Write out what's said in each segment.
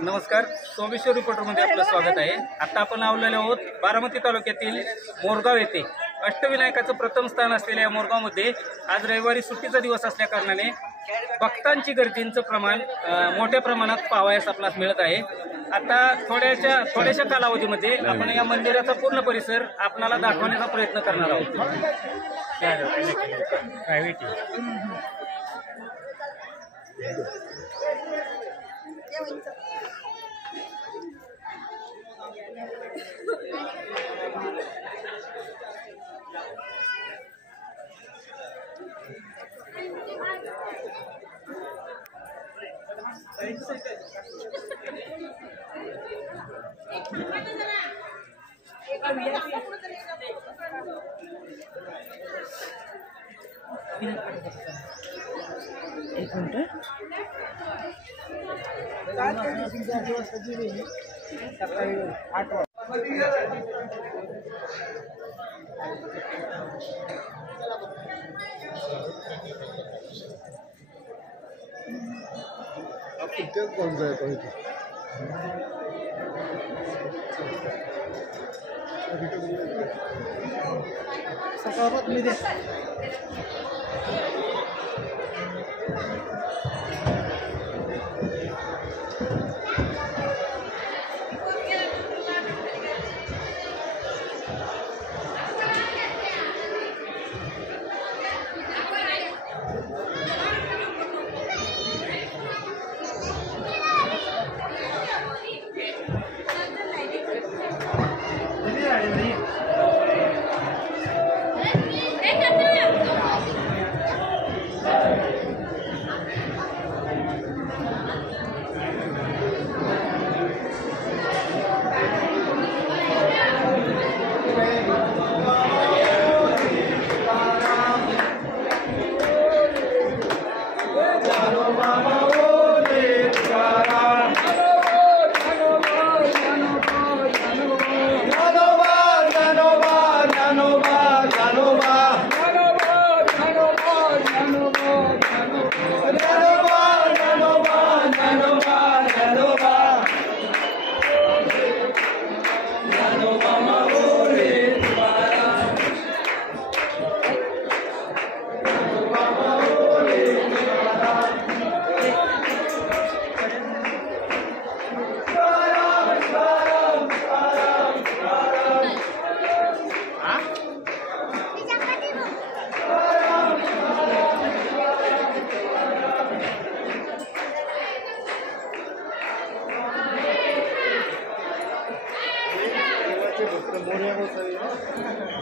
नमस्कार, सोमेश्वर रिपोर्टरमध्ये आपलं स्वागत आहे। आता आपण आलेलो आहोत बारामती तालुक्यातील मोरगाव येथे। अष्टविनायकाचं प्रथम स्थान असलेल्या मोरगावमध्ये आज रविवारी सुट्टीचा दिवस असल्या कारणाने भक्तांची गर्दीचं प्रमाण मोठ्या प्रमाणात पाहावयास आपल्याला मिळत आहे। आता थोड्याशा कालावधीमध्ये आपण या मंदिराचा पूर्ण परिसर आपल्याला दाखवण्याचा प्रयत्न करणार आहोत। एक मिनट सकाळी 8 कौन सा है कोई सकाळात मी दे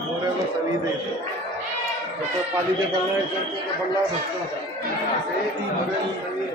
मोरे को सभी दे तो पाली के बल्ला भक्त से ही मोरे सभी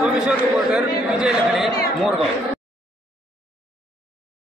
सोमेश्वर रिपोर्टर विजय लगडे, मोरगाव।